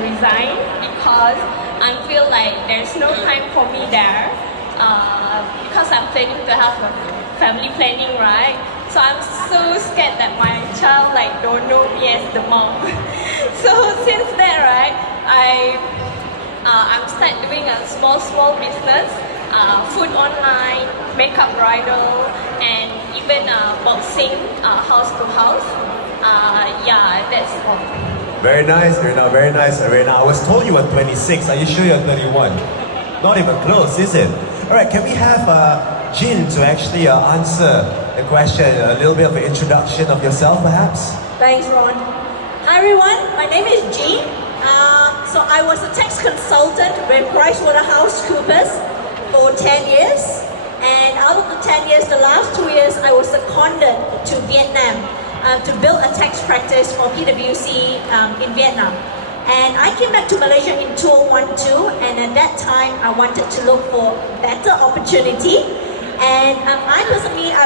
resign because I feel like there's no time for me there. Because I'm planning to have a family planning, right? So I'm so scared that my child like don't know me as the mom. So since then, right, I'm start doing a small business, food online, makeup bridal, and even boxing house to house. Yeah, that's all. Very nice, Arena. Very nice, Arena. I was told you were 26. Are you sure you're 31? Not even close, is it? All right, can we have Jin to actually answer the question? A little bit of an introduction of yourself, perhaps? Thanks, Ron. Hi, everyone. My name is Jean. So I was a tax consultant with PricewaterhouseCoopers for 10 years. And out of the 10 years, the last 2 years, I was seconded to Vietnam to build a tax practice for PwC in Vietnam. And I came back to Malaysia in 2012, and at that time, I wanted to look for better opportunity. And I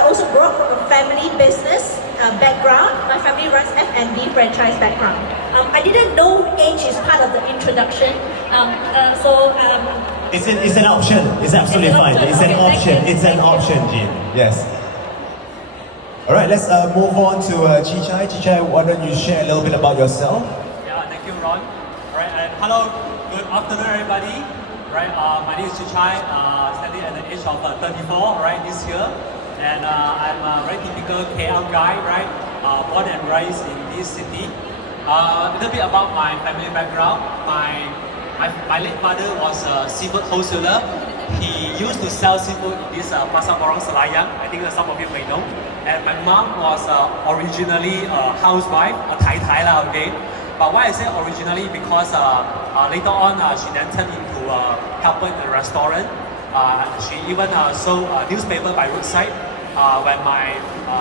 also grew up from a family business background. My family runs F&B franchise background. I didn't know age is part of the introduction. It's an option. It's absolutely fine. It's an option. It's an option, Jin. Yes. All right, let's move on to Chichai. Chichai, why don't you share a little bit about yourself? Thank you, Ron. All right, and hello, good afternoon, everybody. Right, my name is Chichai, standing at the age of 34, right, this year. And I'm a very typical KL guy, right, born and raised in this city. A little bit about my family background. My late father was a seafood wholesaler. He used to sell seafood in this Pasar Borong Selayang. I think that some of you may know. And my mom was originally a housewife, a Thai lah, okay. But why I say originally, because later on she then turned into a helper in a restaurant. She even sold newspaper by roadside when my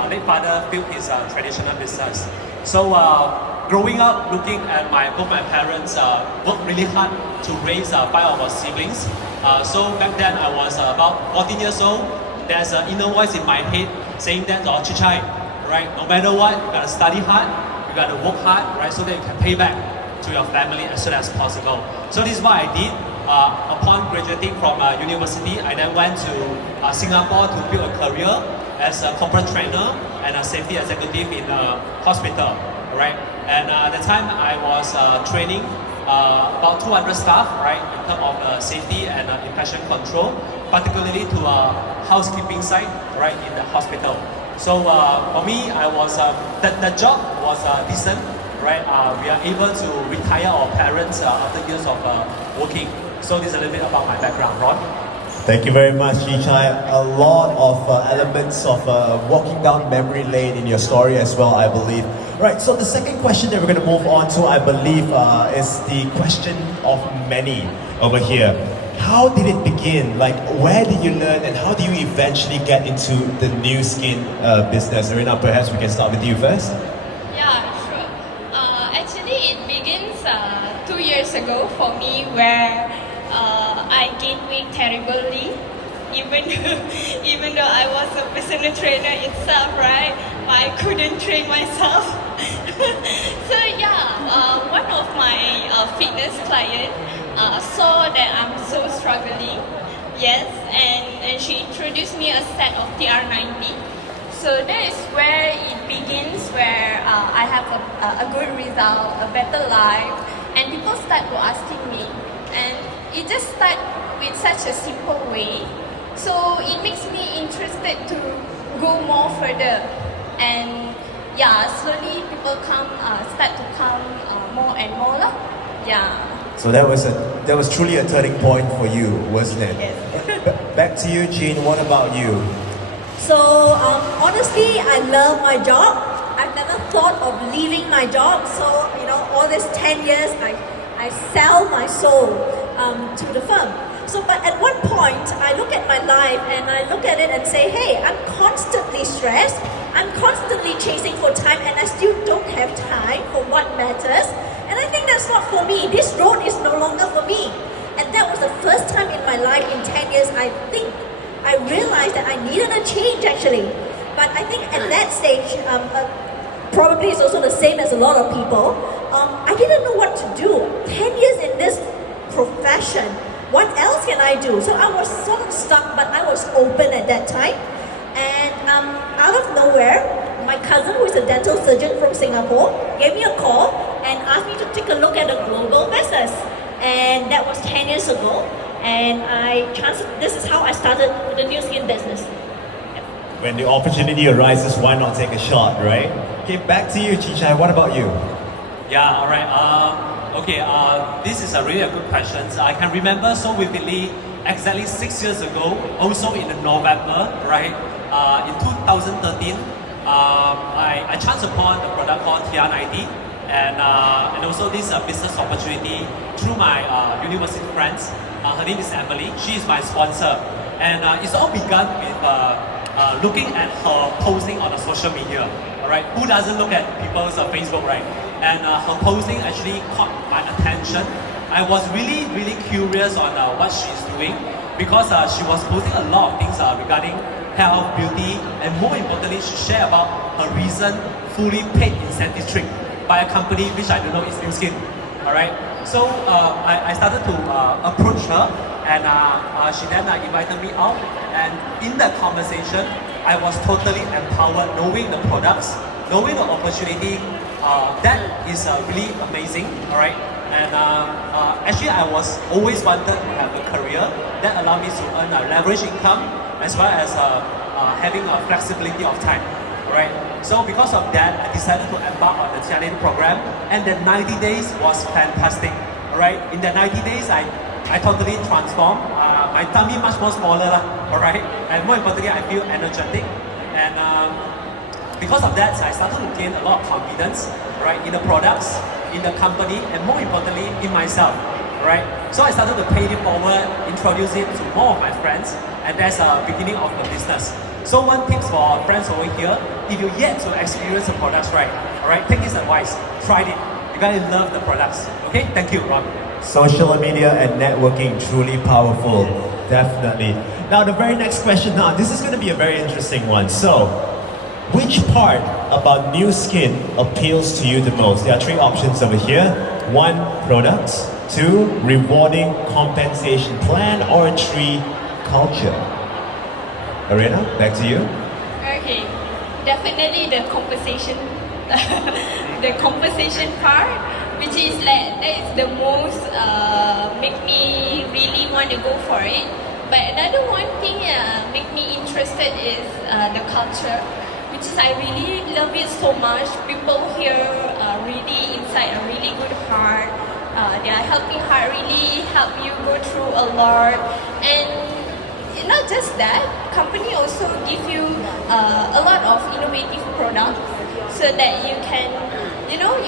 late father built his traditional business. So growing up, looking at both my parents worked really hard to raise 5 of our siblings. So back then I was about 14 years old. There's an inner voice in my head saying that, Chichai, right? No matter what, you gotta study hard, you gotta work hard, right? So that you can pay back to your family as soon as possible. So this is what I did. Upon graduating from university, I then went to Singapore to build a career as a corporate trainer and a safety executive in a hospital, right? And at the time I was training about 200 staff, right, in terms of safety and infection control, particularly to housekeeping side, right, in the hospital. So for me, I was the job was decent, right? We are able to retire our parents after years of working. So this is a little bit about my background, Ron. Thank you very much, Chichai. A lot of elements of walking down memory lane in your story as well, I believe. Right, so the second question that we're going to move on to, I believe, is the question of many over here. How did it begin? Like, where did you learn and how do you eventually get into the new skin business? Arina, perhaps we can start with you first. Yeah, sure. Actually, it begins 2 years ago for me, where I gained weight terribly, even though I was a personal trainer itself, right? I couldn't train myself. So yeah, one of my fitness clients saw that I'm so struggling, yes, and she introduced me a set of TR90. So that is where it begins, where I have a good result, a better life, and people start to asking me, and it just starts with such a simple way. So it makes me interested to go more further, and yeah, slowly people start to come more and more lah. Yeah. So that was truly a turning point for you, wasn't it? Yes. Back to you, Jean. What about you? So honestly, I love my job. I've never thought of leaving my job. So all these 10 years, I sell my soul to the firm. So, but at one point, I look at my life and I look at it and say, hey, I'm constantly stressed. I'm constantly chasing for time, and I still don't have time for what matters. And I think that's not for me. This road is no longer for me. And that was the first time in my life in 10 years, I think I realized that I needed a change actually. But I think at that stage, probably it's also the same as a lot of people. I didn't know what to do. 10 do? So I was sort of stuck, but I was open at that time. And out of nowhere, my cousin, who is a dental surgeon from Singapore, gave me a call and asked me to take a look at a global business. And that was 10 years ago. And this is how I started the new skin business. When the opportunity arises, why not take a shot, right? Okay, back to you, Chichai. What about you? Yeah, all right. This is a really a good question. I can remember so vividly, exactly 6 years ago, also in November, right? In 2013, I chanced upon a product called TR90, and also this business opportunity through my university friends. Her name is Emily. She is my sponsor, and it's all begun with looking at her posting on the social media. All right, who doesn't look at people's Facebook, right? And her posting actually caught my attention. I was really, really curious on what she's doing because she was posting a lot of things regarding health, beauty, and more importantly, she shared about her recent fully paid incentive trip by a company which I don't know is New Skin. All right, so I started to approach her, and she then invited me out. And in that conversation, I was totally empowered, knowing the products, knowing the opportunity. That is really amazing. All right, and actually, I was always wanted to have a career that allowed me to earn a leverage income as well as having a flexibility of time. Right. So because of that, I decided to embark on the challenge program, and the 90 days was fantastic. All right. In the 90 days, I totally transformed. My tummy much more smaller, all right. And more importantly, I feel energetic, and because of that, I started to gain a lot of confidence, right, in the products, in the company, and more importantly, in myself. Right. So I started to pay it forward, introduce it to more of my friends, and that's the beginning of the business. So one tip for our friends over here, if you're yet to experience the products, right, all right, take this advice, try it. You're gonna love the products. Okay, thank you, Ron. Social media and networking, truly powerful, definitely. Now the very next question, now this is going to be a very interesting one. So, which part about New Skin appeals to you the most? There are three options over here. 1, products. 2, rewarding compensation plan. Or 3, culture. Arena, back to you. Okay, definitely the compensation, the compensation part, which is like that is the most make me really want to go for it. But another one thing make me interested is the culture, which is I really love it so much. People here are really inside a really good heart. They are helping heart really help you go through a lot, and not just that, company also give you a lot of innovative products so that you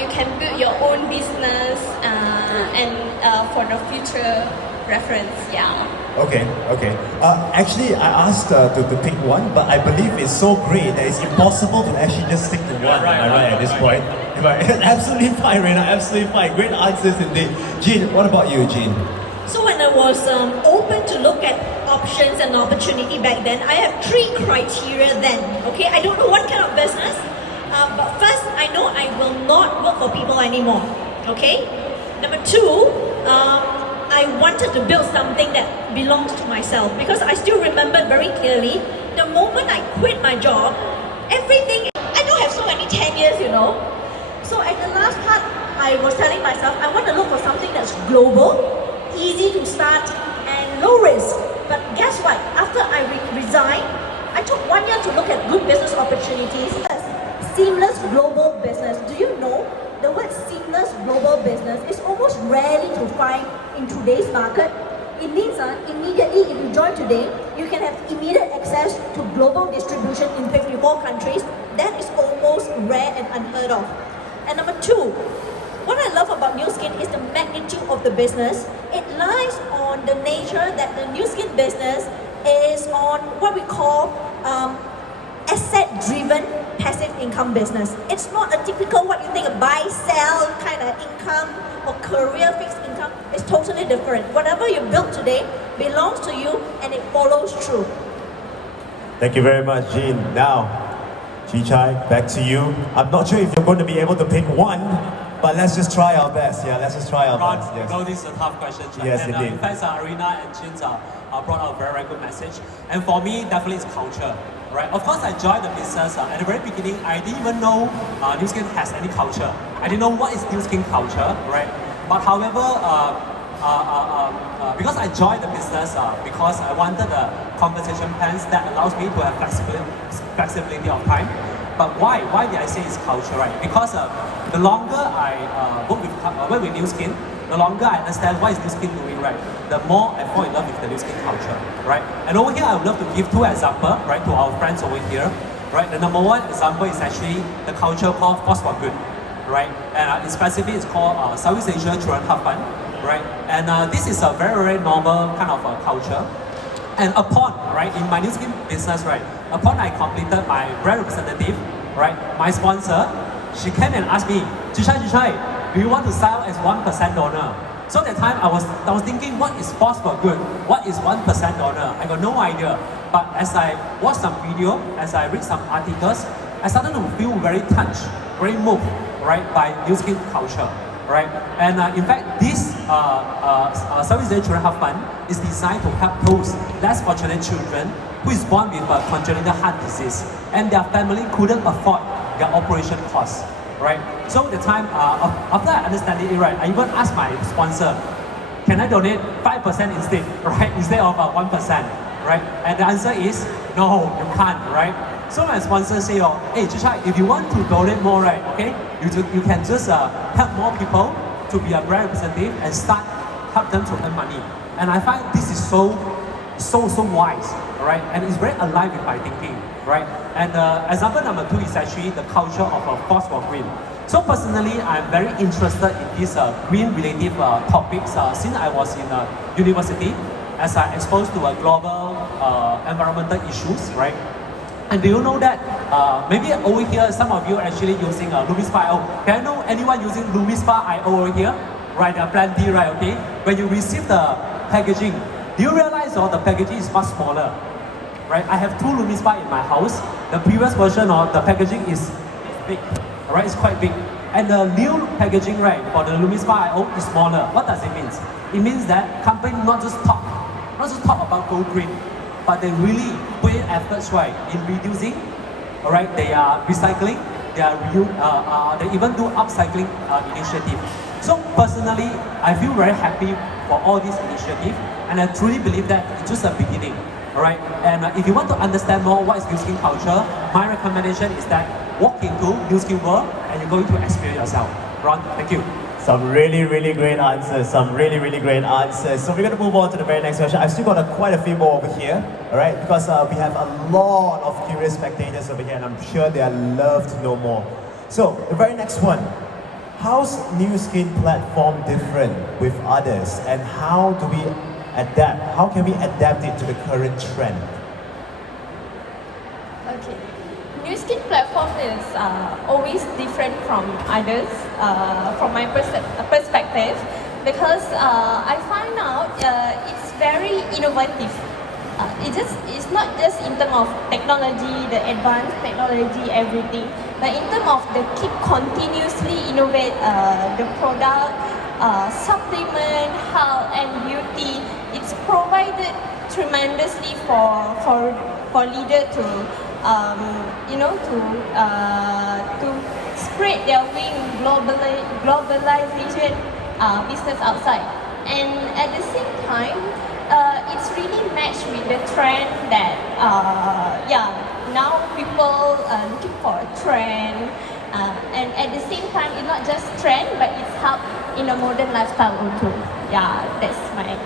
can build your own business and for the future reference. Yeah. Okay. Actually, I asked to pick one, but I believe it's so great that it's impossible to actually just stick to one. Right, Am I right at this point? Right. Absolutely fine, Reina. Absolutely fine. Great answers indeed. Jean, what about you, Jean? So when I was open to look at options and opportunity back then, I have 3 criteria then. Okay, I don't know what kind of business, but first I know I will not work for people anymore. Okay, number 2, I wanted to build something that belongs to myself, because I still remember very clearly the moment I quit my job, everything. I don't have so many 10 years, you know. So at the last part, I was telling myself I want to look for something that's global, easy to start, and low risk. But guess what? After I resigned, I took 1 year to look at good business opportunities. Seamless global business. Do you know the word seamless global business is almost rarely to find in today's market? It means immediately, if you join today, you can have immediate access to global distribution in 54 countries. That is almost rare and unheard of. And number 2, what I love about New Skin is the magnitude of the business. It lies on the nature that the New Skin business is on what we call asset-driven passive income business. It's not a typical what you think of buy-sell kind of income or career fixed income. It's totally different. Whatever you build today belongs to you and it follows through. Thank you very much, Jean. Now, Chichai, back to you. I'm not sure if you're going to be able to pick one, But let's just try our best. Yeah, let's just try our Ron, best. you Yes. know this is a tough question, right? Yes, and, indeed. in fact, Arena and Chin brought out a very, very good message. And for me, definitely it's culture, right? Of course, I joined the business at the very beginning. I didn't even know New Skin has any culture. I didn't know what is New Skin culture, right? But however, because I joined the business because I wanted a compensation plans that allows me to have flexibility of time. But why? Why did I say it's culture, right? Because the longer I work with New Skin, the longer I understand what is New Skin doing, right? The more I fall in love with the New Skin culture, right? And over here, I would love to give two examples, right, to our friends over here, right? The number one example is actually the culture called Force for Good, right? And in specific, it's called Southeast Asia Children Hub Fund, right? And this is a very, very normal kind of culture. And upon, right, in my New Skin business, right, upon I completed my brand representative, right, my sponsor, she came and asked me, Jichai, do you want to sign up as 1% donor? So that time I was thinking, what is Force for Good? What is 1% donor? I got no idea. But as I watched some video, as I read some articles, I started to feel very touched, very moved, right, by New Skin culture, right? And in fact, this Southeast Asia Children Hub Fund is designed to help those less fortunate children who is born with a congenital heart disease and their family couldn't afford their operation costs, right? So the time after I understand it, right, I even asked my sponsor, can I donate 5% instead, right, instead of 1%, right? And the answer is no, you can't, right? So my sponsor say, oh, hey, Jichai, if you want to donate more, right, okay, you can just help more people to be a brand representative and help them to earn money. And I find this is so wise, right? And it's very aligned with my thinking, right? And example number two is actually the culture of Force for Green. So personally, I'm very interested in these green related topics since I was in university, as I exposed to global environmental issues, right? And do you know that maybe over here, some of you are actually using LumiSpa.io. Can I know anyone using LumiSpa.io over here? Right, there are plenty, right, okay? When you receive the packaging, do you realize the packaging is much smaller? Right, I have two LumiSpa in my house. The previous version of the packaging is big, alright, it's quite big. And the new packaging, right, for the LumiSpa.io is smaller. What does it mean? It means that company not just talk about go green, but they really put in efforts, right, in reducing, alright, they are recycling, they even do upcycling initiative. So personally, I feel very happy for all these initiatives, and I truly believe that it's just a beginning, alright? And if you want to understand more what is New Skin culture, my recommendation is that walk into New Skin world and you're going to experience yourself. Ron, thank you. Some really, really great answers. So we're going to move on to the very next question. I've still got quite a few more over here, all right? Because we have a lot of curious spectators over here, and I'm sure they love to know more. So the very next one, how's New Skin platform different with others, and how do we adapt? How can we adapt it to the current trend? Okay. New Skin platform is always different from others, from my perspective, because I find out it's very innovative. It's not just in terms of technology, the advanced technology, everything, but in terms of the keep continuously innovate the product, supplement, health and beauty. It's provided tremendously for leader to to spread their wing globalization business outside, and at the same time it's really matched with the trend that now people are looking for a trend, and at the same time it's not just trend but it's help in a modern lifestyle also. That's my.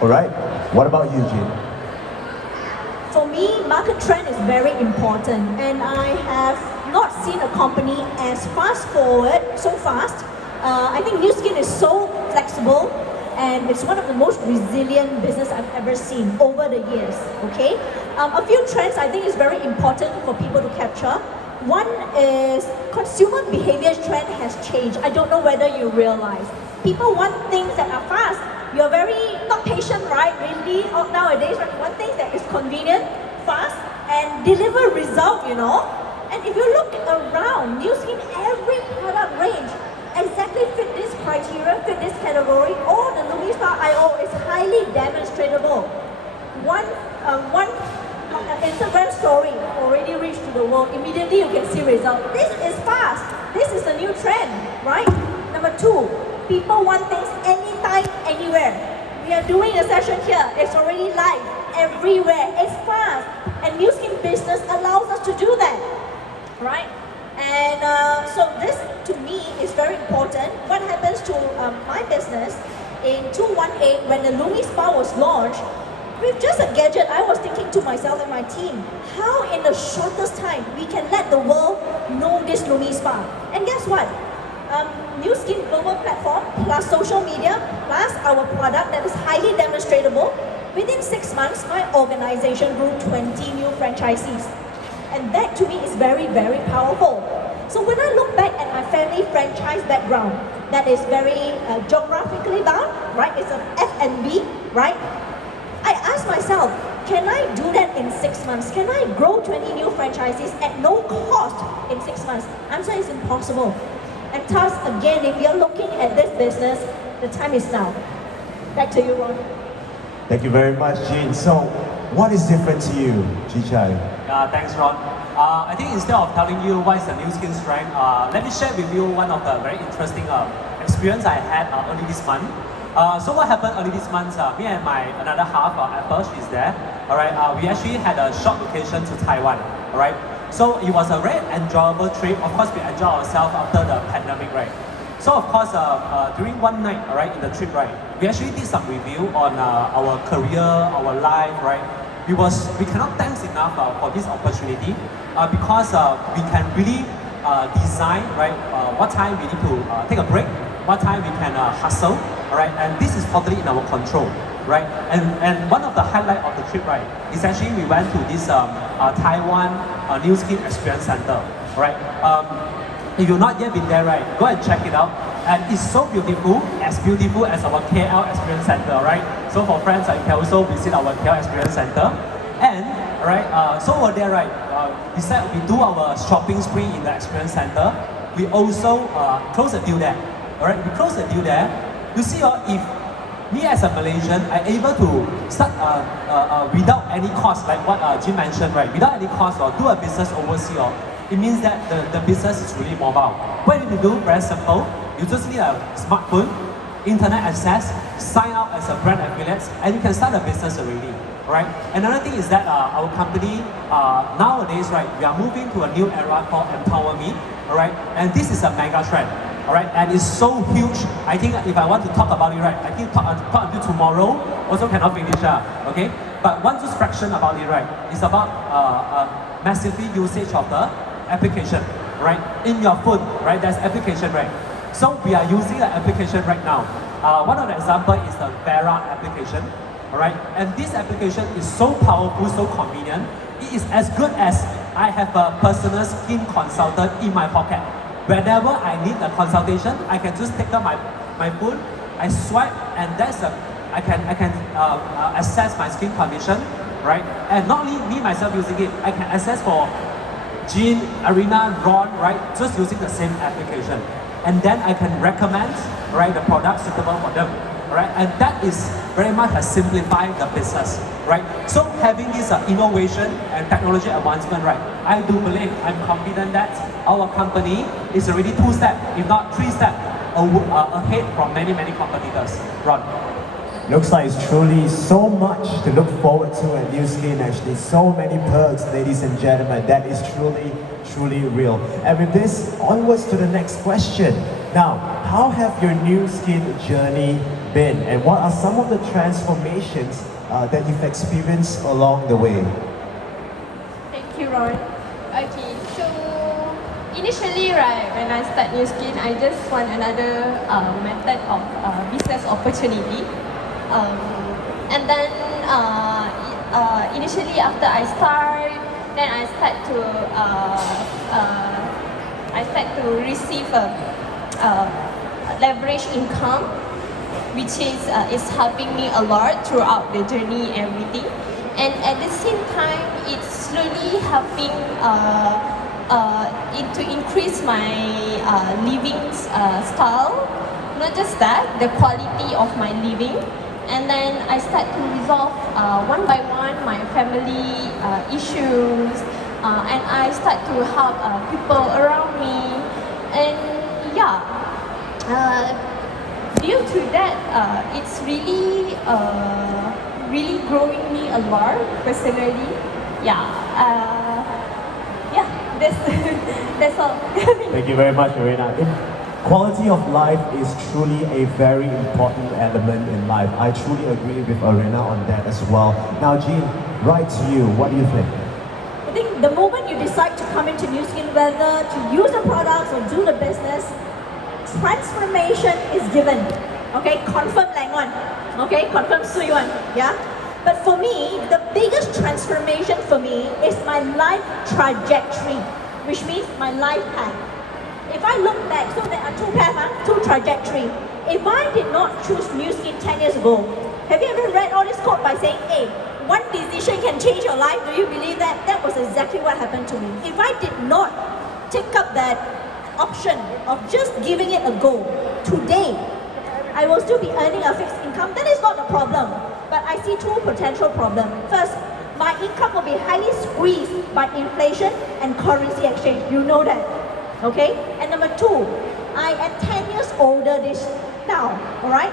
All right, what about you, Jin? For me, market trend is very important, and I have not seen a company as fast forward, so fast. I think New Skin is so flexible, and it's one of the most resilient business I've ever seen over the years, okay? A few trends I think is very important for people to capture. One is consumer behavior trend has changed. I don't know whether you realize. People want things that are fast. You're very not patient, right? Really, nowadays, right? You want things that is convenient, fast, and deliver result, And if you look around, New Skin, every product range exactly fit this criteria, fit this category, or the LumiSpa IO is highly demonstratable. One Instagram story already reached to the world. Immediately you can see result. This is fast. This is a new trend, right? Number two, people want things anytime, anywhere. We are doing a session here. It's already live everywhere. It's fast, and New Skin business allows us to do that, right? And so this, to me, is very important. What happens to my business in 2018 when the LumiSpa was launched? With just a gadget, I was thinking to myself and my team, how in the shortest time we can let the world know this LumiSpa? And guess what? New Skin global platform plus social media plus our product that is highly demonstratable. Within 6 months, my organization grew 20 new franchisees. And that to me is very, very powerful. So when I look back at my family franchise background, that is very geographically bound, right? It's a F&B, right? I ask myself, can I do that in 6 months? Can I grow 20 new franchises at no cost in 6 months? Answer is impossible. And thus, again, if you're looking at this business, the time is now. Back to you, Ron. Thank you very much, Jean. So, what is different to you, Chichai? Thanks, Ron. I think instead of telling you what is the New Skin strength, let me share with you one of the very interesting experience I had early this month. So what happened early this month? Me and my another half, Apple, she's there. All right. We actually had a short vacation to Taiwan. All right. So it was a very enjoyable trip. Of course, we enjoyed ourselves after the pandemic, right? So of course, during one night, all right, in the trip, right, we actually did some review on our career, our life, right. We cannot thank enough for this opportunity because we can really design, right, what time we need to take a break, what time we can hustle, all right, and this is totally in our control, right? And one of the highlight of the trip, right, is actually we went to this Taiwan New Skin Experience Center, right? If you've not yet been there, right, go and check it out. And it's so beautiful as our KL Experience Center, right? So for friends, you can also visit our KL Experience Center. And, right, so over there, right, we do our shopping spree in the Experience Center. We also close a deal there. All right, we close the deal there. You see, if me as a Malaysian, I'm able to start without any cost, like what Jim mentioned, right? Without any cost or do a business overseas, it means that the business is really mobile. What you do, very simple. You just need a smartphone, internet access, sign up as a brand affiliate, and you can start a business already. Right? Another thing is that our company nowadays, right, we are moving to a new era called Empower Me. All right, and this is a mega trend. All right, and it's so huge. I think if I want to talk about it, right, I think talk until tomorrow also cannot finish. Okay, but one just fraction about it, right? It's about massively usage of the application, right? In your phone, right? There's application, right? So we are using the application right now. One of the example is the Vera application, all right? And this application is so powerful, so convenient. It is as good as I have a personal skin consultant in my pocket. Whenever I need a consultation, I can just take out my phone, I swipe, and I can assess my skin condition, right? And not only me myself using it, I can access for Jean, Arena, Ron, right? Just using the same application. And then I can recommend, right, the product suitable for them, right? And that is very much has simplified the business, right? So having this innovation and technology advancement, right? I do believe, I'm confident that our company is already 2 steps, if not 3 steps, ahead from many competitors. Ron. Looks like it's truly so much to look forward to at New Skin, actually. So many perks, ladies and gentlemen. That is truly real. And with this, onwards to the next question. Now, how have your New Skin journey been? And what are some of the transformations that you've experienced along the way? Thank you, Ron. Okay, so initially, right, when I start New Skin, I just want another method of business opportunity. And then initially after I start, then I start to receive a leverage income, which is helping me a lot throughout the journey, everything. And at the same time, it's slowly helping to increase my living style. Not just that, the quality of my living. And then I start to resolve one by one my family issues, and I start to help people around me. And yeah, due to that, it's really really growing me a lot personally. Yeah, yeah, that's that's all. Thank you very much, Arena. Quality of life is truly a very important element in life. I truly agree with Arena on that as well. Now, Jean, right to you. What do you think? I think the moment you decide to come into New Skin, whether to use the products or do the business, transformation is given. Okay, confirm lang one. Okay, confirm sui one. Yeah. But for me, the biggest transformation for me is my life trajectory, which means my life path. If I look back, so there are two paths, two trajectory. If I did not choose New Skin 10 years ago, have you ever read all this quote by saying, hey, one decision can change your life? Do you believe that? That was exactly what happened to me. If I did not take up that option of just giving it a go, today, I will still be earning a fixed income. That is not the problem. But I see two potential problems. First, my income will be highly squeezed by inflation and currency exchange. You know that. Okay? And number two, I am 10 years older this now, alright?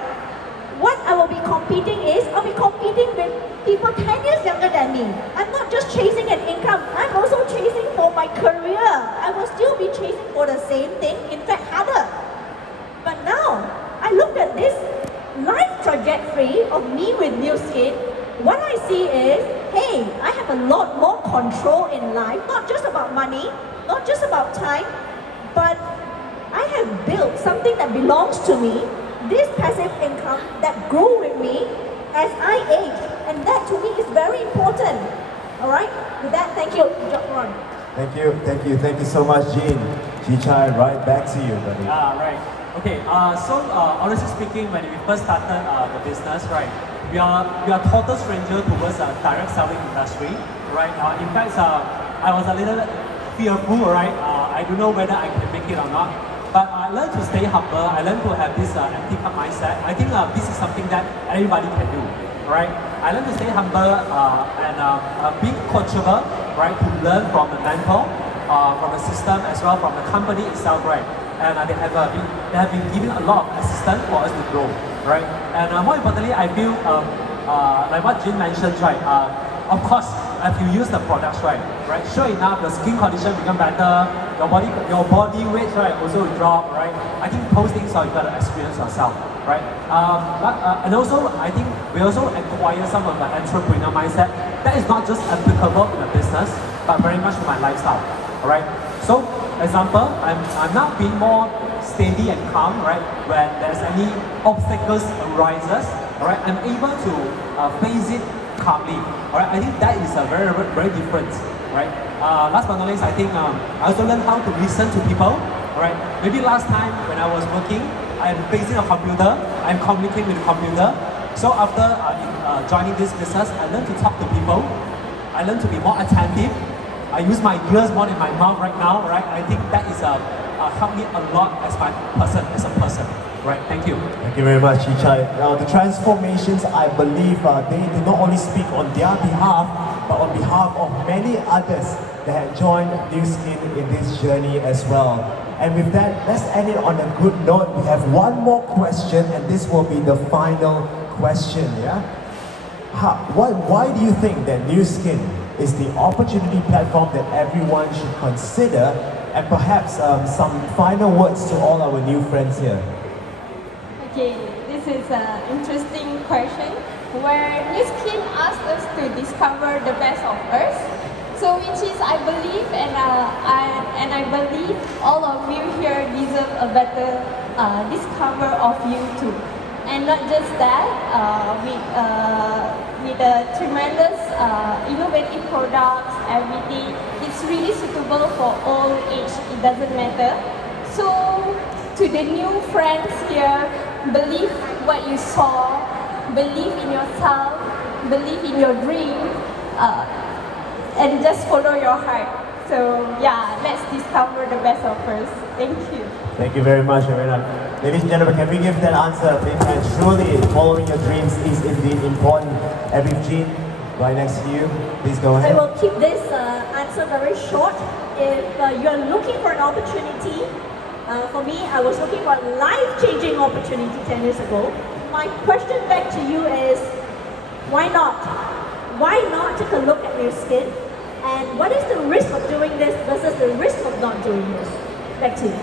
What I will be competing is, I'll be competing with people 10 years younger than me. I'm not just chasing an income, I'm also chasing for my career. I will still be chasing for the same thing, in fact harder. But now, I look at this life trajectory of me with New Skin. What I see is, hey, I have a lot more control in life, not just about money, not just about time, but I have built something that belongs to me, this passive income that grew with me as I age. And that to me is very important. Alright? With that, thank you, Ron. Thank you so much, Jean. Chichai, right back to you, buddy. Right. Okay, so honestly speaking, when we first started the business, right, we are total stranger towards direct selling industry, right? In fact, I was a little fearful, right? I don't know whether I can make it or not. But I learned to stay humble. I learned to have this empty cup mindset. I think this is something that everybody can do, right? I learned to stay humble and be coachable, right? To learn from the mentor, from the system as well from the company itself, right? And they have been giving a lot of assistance for us to grow, right? And more importantly, I feel like what Jin mentioned, right? Of course, if you use the products right, sure enough, the skin condition become better, your body weight, right, also will drop, right? I think those things are you gotta experience yourself, right? And also, I think we also acquire some of the entrepreneur mindset that is not just applicable in the business, but very much in my lifestyle, all right? So, example, I'm now being more steady and calm, right? When there's any obstacles arises, all right? I'm able to face it calmly, all right? I think that is a very, very different, right? Last but not least, I think I also learned how to listen to people, all right? Maybe last time when I was working, I'm facing a computer, I'm communicating with the computer. So after joining this business, I learned to talk to people. I learned to be more attentive. I use my ears more than my mouth right now, right? I think that is helped me a lot as a person, right? Thank you. Thank you very much, Chichai. Now, the transformations, I believe, they do not only speak on their behalf, but on behalf of many others that have joined New Skin in this journey as well. And with that, let's end it on a good note. We have one more question, and this will be the final question, yeah? Why do you think that New Skin is the opportunity platform that everyone should consider? And perhaps some final words to all our new friends here. Okay, this is an interesting question where New Skin asked us to discover the best of us. So which is I believe and I believe all of you here deserve a better discover of you too. And not just that, with the tremendous innovative products, everything, it's really suitable for all age, it doesn't matter. So to the new friends here, believe what you saw, believe in yourself, believe in your dream, and just follow your heart. So yeah, let's discover the best of us. Thank you. Thank you very much, Arena. Ladies and gentlemen, can we give that answer? And truly, following your dreams is indeed important. Every Jean, right next to you, please go I ahead. will keep this answer very short. If you're looking for an opportunity, for me, I was looking for a life-changing opportunity 10 years ago. My question back to you is, why not? Why not take a look at your skin? And what is the risk of doing this versus the risk of not doing this? Back to you.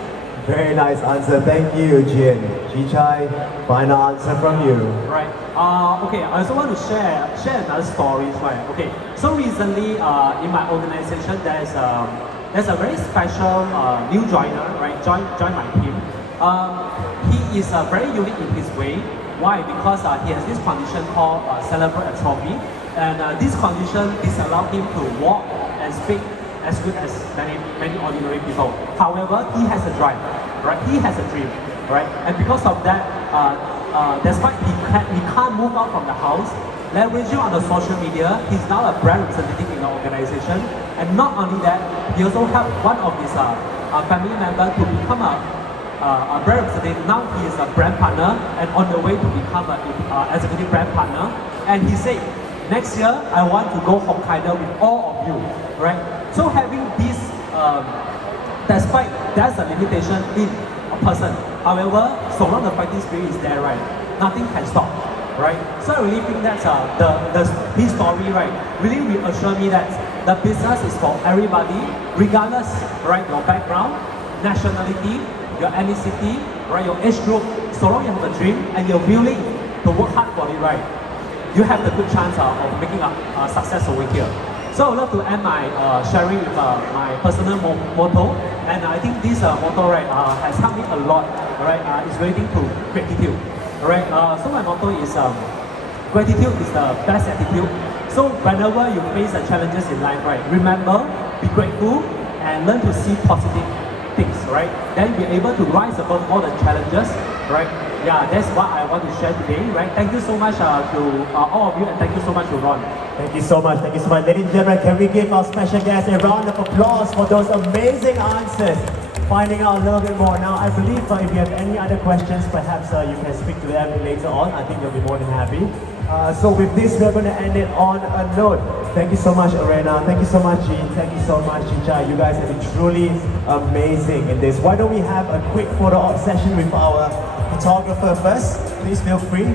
Very nice answer. Thank you, Jian. Chichai, final answer from you. Right. Okay. I also want to share another story. Right. Okay. So recently, in my organization, there's a very special new joiner. Right. Join my team. He is very unique in his way. Why? Because he has this condition called cerebral atrophy, and this condition disallows him to walk and speak as good as many ordinary people. However, he has a drive, right? He has a dream, right? And because of that, despite he can't move out from the house, leveraging on the social media, he's now a brand representative in the organization. And not only that, he also helped one of his family members to become a brand representative. Now he is a brand partner and on the way to become an executive brand partner. And he said, next year I want to go Hokkaido with all of you, right? So having this, despite there's a limitation in a person. However, so long the fighting spirit is there, right? Nothing can stop, right? So I really think that his story, right, really reassure me that the business is for everybody, regardless, right, your background, nationality, your ethnicity, right, your age group. So long you have a dream and you're willing to work hard for it, right, you have the good chance of making a success over here. So I would love to end my sharing with my personal motto, and I think this motto, right, has helped me a lot. Right, it's relating to gratitude. Right, so my motto is gratitude is the best attitude. So whenever you face the challenges in life, right, remember, be grateful, and learn to see positive things. Right, then be able to rise above all the challenges. Right. Yeah, that's what I want to share today, right? Thank you so much to all of you, and thank you so much to Ron. Thank you so much. Thank you so much. Ladies and gentlemen, can we give our special guests a round of applause for those amazing answers? Finding out a little bit more. Now, I believe if you have any other questions, perhaps you can speak to them later on. I think they'll be more than happy. So with this, we're going to end it on a note. Thank you so much, Arena. Thank you so much, Jean. Thank you so much, Chicha. You guys have been truly amazing in this. Why don't we have a quick photo op session with our photographer first? Please feel free.